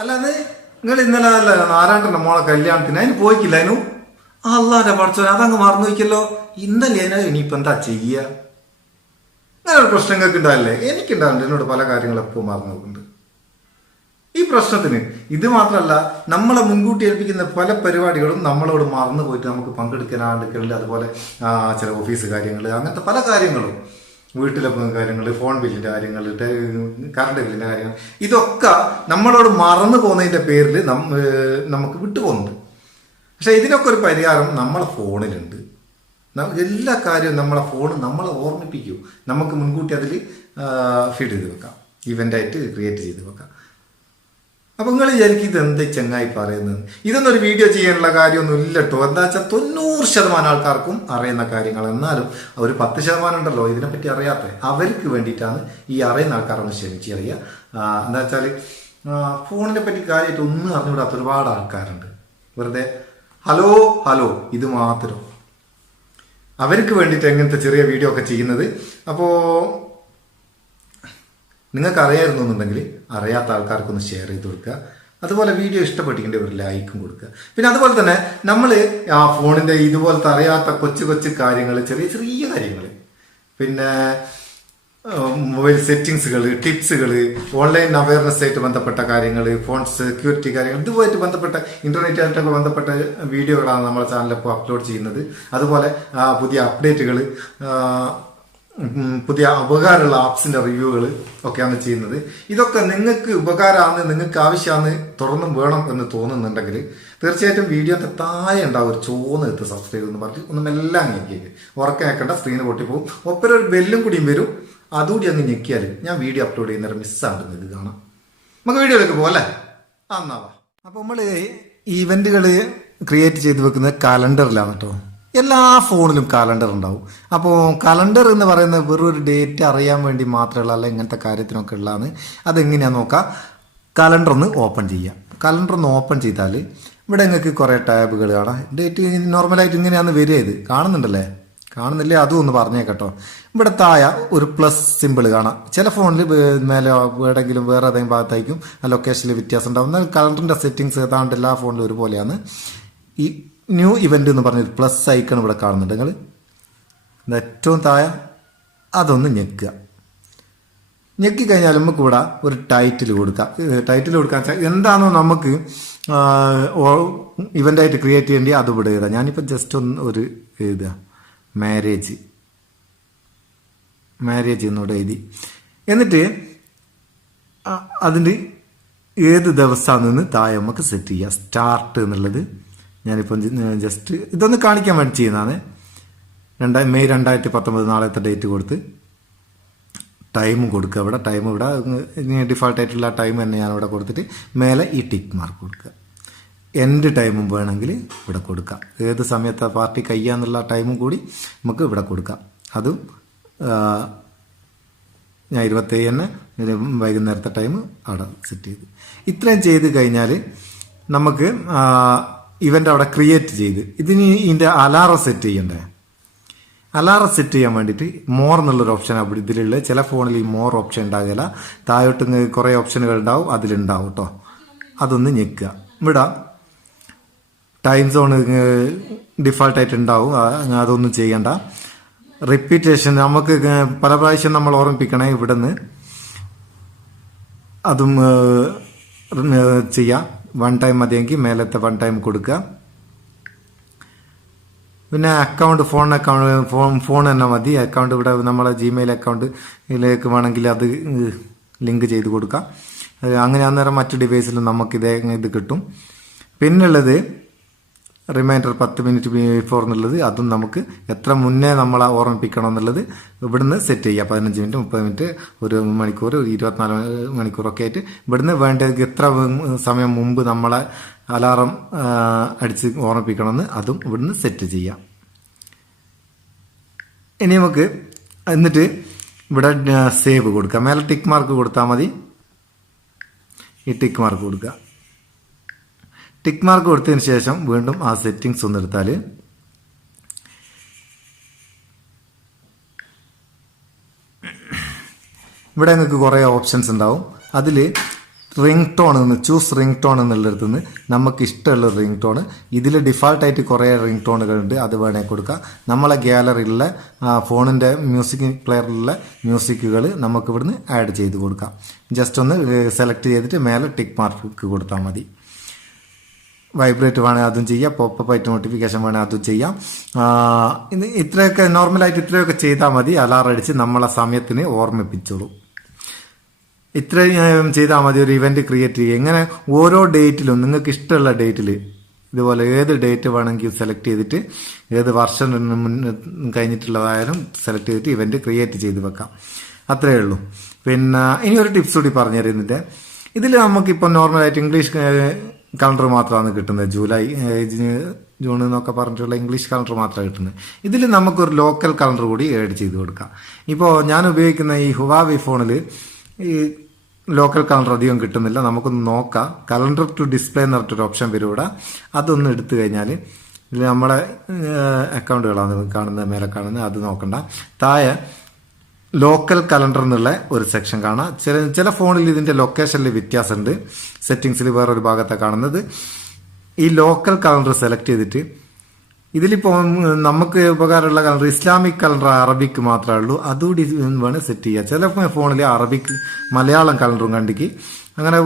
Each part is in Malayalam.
അല്ലാതെ നിങ്ങൾ ഇന്നലെ അല്ല ആരാണ്ടല്ലോ മോളെ കല്യാണത്തിന് അതിന് പോയിക്കില്ല അതിനും അല്ലാതെ പഠിച്ചോ അതങ്ങ് മറന്നു വയ്ക്കല്ലോ. ഇന്നലെ അതിനാ ഇനിയിപ്പോൾ എന്താ ചെയ്യുക? അങ്ങനെ ഒരു പ്രശ്നങ്ങൾക്ക് ഉണ്ടാവില്ലേ? എനിക്കുണ്ടാവുന്നുണ്ട്. എന്നോട് പല കാര്യങ്ങളും എപ്പോൾ മറന്നു നോക്കുന്നുണ്ട്. ഈ പ്രശ്നത്തിന് ഇത് മാത്രമല്ല, നമ്മളെ മുൻകൂട്ടി ഏൽപ്പിക്കുന്ന പല പരിപാടികളും നമ്മളോട് മറന്നു പോയിട്ട് നമുക്ക് പങ്കെടുക്കാനാണ്ടിക്കലില്ല. അതുപോലെ ചില ഓഫീസ് കാര്യങ്ങൾ, അങ്ങനത്തെ പല കാര്യങ്ങളും, വീട്ടിലെ കാര്യങ്ങൾ, ഫോൺ ബില്ലിൻ്റെ കാര്യങ്ങൾ, കറണ്ട് ബില്ലിൻ്റെ കാര്യങ്ങൾ, ഇതൊക്കെ നമ്മളോട് മറന്നു പോകുന്നതിൻ്റെ പേരിൽ നമുക്ക് വിട്ടുപോകുന്നുണ്ട്. പക്ഷെ ഇതിനൊക്കെ ഒരു പരിഹാരം നമ്മളെ ഫോണിലുണ്ട്. എല്ലാ കാര്യവും നമ്മളെ ഫോൺ നമ്മളെ ഓർമ്മിപ്പിക്കൂ. നമുക്ക് മുൻകൂട്ടി അതിൽ ഫീഡ് ചെയ്ത് വെക്കാം, ഇവൻ്റായിട്ട് ക്രിയേറ്റ് ചെയ്ത് വെക്കാം. അപ്പം നിങ്ങൾ വിചാരിക്കും ഇത് എന്താ ചങ്ങായി പറയുന്നത്? ഇതൊന്നും ഒരു വീഡിയോ ചെയ്യാനുള്ള കാര്യമൊന്നും ഇല്ല കേട്ടോ. എന്താ വെച്ചാൽ 90% ആൾക്കാർക്കും അറിയുന്ന കാര്യങ്ങൾ. എന്നാലും ഒരു 10% ഉണ്ടല്ലോ ഇതിനെപ്പറ്റി അറിയാത്ത, അവർക്ക് വേണ്ടിയിട്ടാണ് ഈ അറിയുന്ന ആൾക്കാരൊന്ന് ക്ഷമിച്ചറിയുക. എന്താ വെച്ചാൽ ഫോണിനെ പറ്റി കാര്യമായിട്ട് ഒന്നും അറിഞ്ഞുകൂടാത്ത ഒരുപാട് ആൾക്കാരുണ്ട്. വെറുതെ ഹലോ ഹലോ ഇത് മാത്രം. അവർക്ക് വേണ്ടിയിട്ട് എങ്ങനത്തെ ചെറിയ വീഡിയോ ഒക്കെ ചെയ്യുന്നത്. അപ്പോൾ നിങ്ങൾക്ക് അറിയായിരുന്നു എന്നുണ്ടെങ്കിൽ അറിയാത്ത ആൾക്കാർക്കൊന്ന് ഷെയർ ചെയ്ത് കൊടുക്കുക. അതുപോലെ വീഡിയോ ഇഷ്ടപ്പെട്ടിട്ടുണ്ട് ഒരു ലൈക്കും കൊടുക്കുക. പിന്നെ അതുപോലെ തന്നെ നമ്മൾ ഫോണിൻ്റെ ഇതുപോലത്തെ അറിയാത്ത കൊച്ചു കൊച്ചു കാര്യങ്ങൾ, ചെറിയ ചെറിയ കാര്യങ്ങൾ, പിന്നെ മൊബൈൽ സെറ്റിങ്സുകൾ, ടിപ്സുകൾ, ഓൺലൈൻ അവയർനെസ് ആയിട്ട് ബന്ധപ്പെട്ട കാര്യങ്ങൾ, ഫോൺ സെക്യൂരിറ്റി കാര്യങ്ങൾ, ഇതുമായിട്ട് ബന്ധപ്പെട്ട ഇൻ്റർനെറ്റായിട്ടൊക്കെ ബന്ധപ്പെട്ട വീഡിയോകളാണ് നമ്മുടെ ചാനലിൽ അപ്ലോഡ് ചെയ്യുന്നത്. അതുപോലെ പുതിയ അപ്ഡേറ്റുകൾ, പുതിയ ഉപകാരമുള്ള ആപ്സിൻ്റെ റിവ്യൂകൾ ഒക്കെയാണ് ചെയ്യുന്നത്. ഇതൊക്കെ നിങ്ങൾക്ക് ഉപകാരമാണ്, നിങ്ങൾക്ക് ആവശ്യമാണ്, തുറന്നും വേണം എന്ന് തോന്നുന്നുണ്ടെങ്കിൽ തീർച്ചയായിട്ടും വീഡിയോ താഴെ ഉണ്ടാവും ഒരു ചോന്ന് എത്ത് സബ്സ്ക്രൈബ് എന്ന് പറഞ്ഞിട്ട് ഒന്നും എല്ലാം ഞെക്കിയേക്ക് ഉറക്കം ഞെക്കേണ്ട, സ്ക്രീന് പൊട്ടിപ്പോവും. ഒപ്പം ഒരു ബെല്ലും കൂടിയും വരും. അതുകൂടി അങ്ങ് ഞെക്കിയാൽ ഞാൻ വീഡിയോ അപ്ലോഡ് ചെയ്യുന്നവരെ മിസ്സാണ്ട് ഇത് കാണാം. നമുക്ക് വീഡിയോയിലേക്ക് പോകാം അല്ലേ? എന്നാവാ. അപ്പോൾ നമ്മൾ ഈവൻറ്റുകൾ ക്രിയേറ്റ് ചെയ്ത് വെക്കുന്നത് കലണ്ടറിലാണ് കേട്ടോ. എല്ലാ ഫോണിലും കലണ്ടർ ഉണ്ടാവും. അപ്പോൾ കലണ്ടർ എന്ന് പറയുന്നത് വെറും ഒരു ഡേറ്റ് അറിയാൻ വേണ്ടി മാത്രമുള്ള, അല്ല ഇങ്ങനത്തെ കാര്യത്തിനൊക്കെ ഉള്ളതാണ്. അതെങ്ങനെയാണെന്ന് നോക്കാം. കലണ്ടർ ഒന്ന് ഓപ്പൺ ചെയ്യാം. കലണ്ടർ ഒന്ന് ഓപ്പൺ ചെയ്താൽ ഇവിടെ നിങ്ങൾക്ക് കുറേ ടാബുകൾ കാണാം. ഡേറ്റ് നോർമലായിട്ട് ഇങ്ങനെയാണ് വരിക. ഇത് കാണുന്നുണ്ടല്ലേ? കാണുന്നില്ലേ? അതും ഒന്ന് പറഞ്ഞേക്കട്ടോ. ഇവിടെ താഴെ ഒരു പ്ലസ് സിമ്പിൾ കാണാം. ചില ഫോണിൽ മേലെ എവിടെയെങ്കിലും വേറെ ഏതെങ്കിലും ഭാഗത്തായിരിക്കും ആ ലൊക്കേഷനിൽ വ്യത്യാസം ഉണ്ടാവും. എന്നാൽ കലണ്ടറിൻ്റെ സെറ്റിങ്സ് ഏതാണ്ട് എല്ലാ ഫോണിലും ഒരുപോലെയാണ്. ഈ ന്യൂ ഇവൻ്റ് എന്ന് പറഞ്ഞൊരു പ്ലസ് ഐക്കൺ ഇവിടെ കാണുന്നുണ്ട്. നിങ്ങൾ ഏറ്റവും താഴെ അതൊന്ന് ഞെക്കുക. ഞെക്കിക്കഴിഞ്ഞാൽ നമുക്ക് ഇവിടെ ഒരു ടൈറ്റിൽ കൊടുക്കാം. ടൈറ്റിൽ കൊടുക്കാൻ വെച്ചാൽ എന്താണോ നമുക്ക് ഇവൻ്റായിട്ട് ക്രിയേറ്റ് ചെയ്യേണ്ടി അത് ഇവിടെ എഴുതാം. ഞാനിപ്പോൾ ജസ്റ്റ് ഒന്ന് ഒരു എഴുതുക, മാരേജ് എന്നോട് എഴുതി. എന്നിട്ട് അതിൻ്റെ ഏത് ദിവസമാണെന്ന് താഴെ നമുക്ക് സെറ്റ് ചെയ്യുക. സ്റ്റാർട്ട് എന്നുള്ളത് ഞാനിപ്പം ജസ്റ്റ് ഇതൊന്ന് കാണിക്കാൻ വേണ്ടി ചെയ്യുന്നതാണ്. മെയ് 2019 നാളത്തെ ഡേറ്റ് കൊടുത്ത് ടൈമും കൊടുക്കുക. ഇവിടെ ടൈം ഇവിടെ ഡിഫാൾട്ടായിട്ടുള്ള ടൈം തന്നെ ഞാനിവിടെ കൊടുത്തിട്ട് മേലെ ഈ ടിക്ക് മാർക്ക് കൊടുക്കുക. എൻഡ് ടൈമും വേണമെങ്കിൽ ഇവിടെ കൊടുക്കാം. ഏത് സമയത്ത് പാർട്ടി കഴിയാന്നുള്ള ടൈമും കൂടി നമുക്ക് ഇവിടെ കൊടുക്കാം. അതും ഞാൻ 27 തന്നെ വൈകുന്നേരത്തെ ടൈം അവിടെ സെറ്റ് ചെയ്ത്. ഇത്രയും ചെയ്ത് കഴിഞ്ഞാൽ നമുക്ക് ഇവൻ്റ് അവിടെ ക്രിയേറ്റ് ചെയ്ത് ഇതിൻ്റെ അലാറം സെറ്റ് ചെയ്യണ്ടേ? അലാറം സെറ്റ് ചെയ്യാൻ വേണ്ടിയിട്ട് മോർ എന്നുള്ളൊരു ഓപ്ഷൻ അവിടെ ഇതിലുള്ള. ചില ഫോണിൽ ഈ മോർ ഓപ്ഷൻ ഉണ്ടാകില്ല. താഴോട്ട് കുറേ ഓപ്ഷനുകൾ ഉണ്ടാവും, അതിലുണ്ടാവും കേട്ടോ. അതൊന്ന് ഞെക്കുക. ഇവിടെ ടൈം സോൺ ഡിഫാൾട്ടായിട്ട് ഉണ്ടാവും, അതൊന്നും ചെയ്യണ്ട. റിപ്പീറ്റേഷൻ നമുക്ക് പല പ്രാവശ്യം നമ്മൾ ഓർമ്മിപ്പിക്കണേ. ഇവിടെ നിന്ന് അതും ചെയ്യാം. 1 ടൈം മതിയെങ്കിൽ മേലത്തെ 1 ടൈം കൊടുക്കുക. പിന്നെ ഫോൺ തന്നെ മതി. അക്കൗണ്ട് ഇവിടെ നമ്മളെ ജിമെയിൽ അക്കൗണ്ടിലേക്ക് വേണമെങ്കിൽ അത് ലിങ്ക് ചെയ്ത് കൊടുക്കാം. അങ്ങനെ അന്നേരം മറ്റു ഡിവൈസിലും നമുക്കിത് കിട്ടും. പിന്നുള്ളത് റിമൈൻഡർ 10 മിനിറ്റ് ബിഫോർ എന്നുള്ളത്, അതും നമുക്ക് എത്ര മുന്നേ നമ്മളെ ഓർമ്മിപ്പിക്കണം എന്നുള്ളത് ഇവിടുന്ന് സെറ്റ് ചെയ്യുക. 15 മിനിറ്റ്, 30 മിനിറ്റ്, 1 മണിക്കൂർ, 24 മണിക്കൂറൊക്കെ ആയിട്ട് ഇവിടുന്ന് വേണ്ടത് എത്ര സമയം മുമ്പ് നമ്മളെ അലാറം അടിച്ച് ഓർമ്മിപ്പിക്കണമെന്ന് അതും ഇവിടുന്ന് സെറ്റ് ചെയ്യാം. ഇനി നമുക്ക് എന്നിട്ട് ഇവിടെ സേവ് കൊടുക്കുക. മേലെ ടിക്ക് മാർക്ക് കൊടുത്താൽ മതി. ഈ ടിക്ക് മാർക്ക് കൊടുക്കുക. ടിക്ക് മാർക്ക് കൊടുത്തതിന് ശേഷം വീണ്ടും ആ സെറ്റിങ്സ് ഒന്ന് എടുത്താൽ ഇവിടെ നിങ്ങൾക്ക് കുറേ ഓപ്ഷൻസ് ഉണ്ടാവും. അതിൽ റിംഗ് ടോൺ എന്ന് ചൂസ് റിംഗ് ടോൺ എന്നുള്ളിടത്ത് നിന്ന് നമുക്ക് ഇഷ്ടമുള്ള റിംഗ് ടോൺ. ഇതിൽ ഡിഫാൾട്ടായിട്ട് കുറേ റിംഗ് ടോണുകളുണ്ട്, അത് വേണമെങ്കിൽ കൊടുക്കാം. നമ്മളെ ഗ്യാലറിയിലുള്ള ഫോണിൻ്റെ മ്യൂസിക് പ്ലെയറിലുള്ള മ്യൂസിക്കുകൾ നമുക്ക് ഇവിടുന്ന് ആഡ് ചെയ്ത് കൊടുക്കാം. ജസ്റ്റ് ഒന്ന് സെലക്ട് ചെയ്തിട്ട് മേലെ ടിക്ക് മാർക്ക് കൊടുത്താൽ മതി. വൈബ്രേറ്റ് വേണമെങ്കിൽ അതും ചെയ്യാം, പോപ്പപ്പ് ആയിട്ട് നോട്ടിഫിക്കേഷൻ വേണമെങ്കിൽ അതും ചെയ്യാം. ഇത്രയൊക്കെ നോർമലായിട്ട് ഇത്രയൊക്കെ ചെയ്താൽ മതി. അലാറം അടിച്ച് നമ്മളെ സമയത്തിന് ഓർമ്മിപ്പിച്ചോളൂ. ഇത്രയും ചെയ്താൽ മതി. ഒരു ഇവന്റ് ക്രിയേറ്റ് ചെയ്യുക. എങ്ങനെ ഓരോ ഡേറ്റിലും നിങ്ങൾക്ക് ഇഷ്ടമുള്ള ഡേറ്റിൽ ഇതുപോലെ ഏത് ഡേറ്റ് വേണമെങ്കിൽ സെലക്ട് ചെയ്തിട്ട് ഏത് വർഷം കഴിഞ്ഞിട്ടുള്ളതായാലും സെലക്ട് ചെയ്തിട്ട് ഇവന്റ് ക്രിയേറ്റ് ചെയ്ത് വെക്കാം. അത്രയേ ഉള്ളൂ. പിന്നെ ഇനി ഒരു ടിപ്സ് കൂടി പറഞ്ഞു തരുന്നുണ്ട്. ഇതിൽ നമുക്കിപ്പോൾ നോർമലായിട്ട് ഇംഗ്ലീഷ് കലണ്ടർ മാത്രമാണ് കിട്ടുന്നത്. ജൂലൈ ജൂൺ എന്നൊക്കെ പറഞ്ഞിട്ടുള്ള ഇംഗ്ലീഷ് കലണ്ടർ മാത്രമാണ് കിട്ടുന്നത്. ഇതിൽ നമുക്കൊരു ലോക്കൽ കലണ്ടർ കൂടി ആഡ് ചെയ്ത് കൊടുക്കാം. ഇപ്പോൾ ഞാൻ ഉപയോഗിക്കുന്ന ഈ ഹുവാവി ഫോണിൽ ഈ ലോക്കൽ കലണ്ടർ അധികം കിട്ടുന്നില്ല. നമുക്കൊന്ന് നോക്കാം. കലണ്ടർ ടു ഡിസ്പ്ലേ എന്ന് പറഞ്ഞിട്ടൊരു ഓപ്ഷൻ വരും ഇവിടെ. അതൊന്ന് എടുത്തു കഴിഞ്ഞാൽ ഇതിൽ നമ്മുടെ അക്കൗണ്ടുകളാണ് കാണുന്നത്, മേലെ കാണുന്നത്. അത് നോക്കണ്ട. താഴെ ലോക്കൽ കലണ്ടർ എന്നുള്ള ഒരു സെക്ഷൻ കാണാം. ചില ഫോണിൽ ഇതിന്റെ ലൊക്കേഷനിൽ വ്യത്യാസമുണ്ട്. സെറ്റിംഗ്സിൽ വേറൊരു ഭാഗത്താണ് കാണുന്നത്. ഈ ലോക്കൽ കലണ്ടർ സെലക്ട് ചെയ്തിട്ട് ഇതിലിപ്പോൾ നമുക്ക് ഉപകാരമുള്ള കലണ്ടർ ഇസ്ലാമിക് കലണ്ടർ അറബിക്ക് മാത്രമേ ഉള്ളൂ. അതുകൂടി വേണം സെറ്റ് ചെയ്യുക. ചില ഫോണിൽ അറബിക് മലയാളം കലണ്ടറും കണ്ടിക്ക്. അങ്ങനെ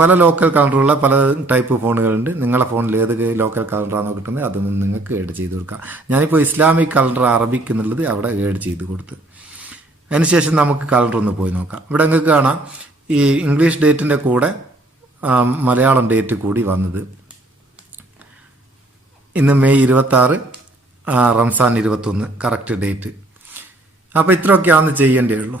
പല ലോക്കൽ കലണ്ടറുള്ള പല ടൈപ്പ് ഫോണുകളുണ്ട്. നിങ്ങളുടെ ഫോണിൽ ഏത് ലോക്കൽ കലണ്ടറാണോ കിട്ടുന്നത് അതൊന്നും നിങ്ങൾക്ക് ആഡ് ചെയ്ത് കൊടുക്കാം. ഞാനിപ്പോൾ ഇസ്ലാമിക് കലണ്ടർ അറബിക്ക് എന്നുള്ളത് അവിടെ ആഡ് ചെയ്ത് കൊടുത്ത്. അതിനുശേഷം നമുക്ക് കലണ്ടർ ഒന്ന് പോയി നോക്കാം. ഇവിടെ നിങ്ങൾക്ക് കാണാം ഈ ഇംഗ്ലീഷ് ഡേറ്റിൻ്റെ കൂടെ മലയാളം ഡേറ്റ് കൂടി വന്നത്. ഇന്ന് മെയ് 26, റംസാൻ 21 കറക്റ്റ് ഡേറ്റ്. അപ്പോൾ ഇത്രയൊക്കെയാണെന്ന് ചെയ്യേണ്ടേ ഉള്ളൂ.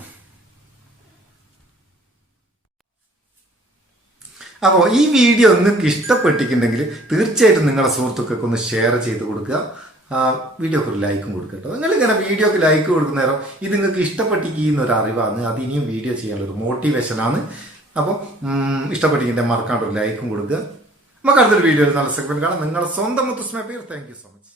അപ്പോൾ ഈ വീഡിയോ നിങ്ങൾക്ക് ഇഷ്ടപ്പെട്ടിട്ടുണ്ടെങ്കിൽ തീർച്ചയായിട്ടും നിങ്ങളുടെ സുഹൃത്തുക്കൾക്ക് ഒന്ന് ഷെയർ ചെയ്ത് കൊടുക്കുക. വീഡിയോക്ക് ഒരു ലൈക്കും കൊടുക്കുക കേട്ടോ. നിങ്ങളിങ്ങനെ വീഡിയോക്ക് ലൈക്ക് കൊടുക്കുന്ന നേരം ഇത് നിങ്ങൾക്ക് ഇഷ്ടപ്പെട്ടിരിക്കുന്ന ഒരു അറിവാണ്. അത് ഇനിയും വീഡിയോ ചെയ്യാനുള്ളൊരു മോട്ടിവേഷനാണ്. അപ്പോൾ ഇഷ്ടപ്പെട്ടിരിക്കുന്ന മറക്കാണ്ട് ഒരു ലൈക്കും കൊടുക്കുക. നമുക്ക് അടുത്തൊരു വീഡിയോയിൽ നല്ല സെഗ്മെന്റ് കാണാം. നിങ്ങളുടെ സ്വന്തം മുത്തസ് മെപ്പയർ. Thank you so much.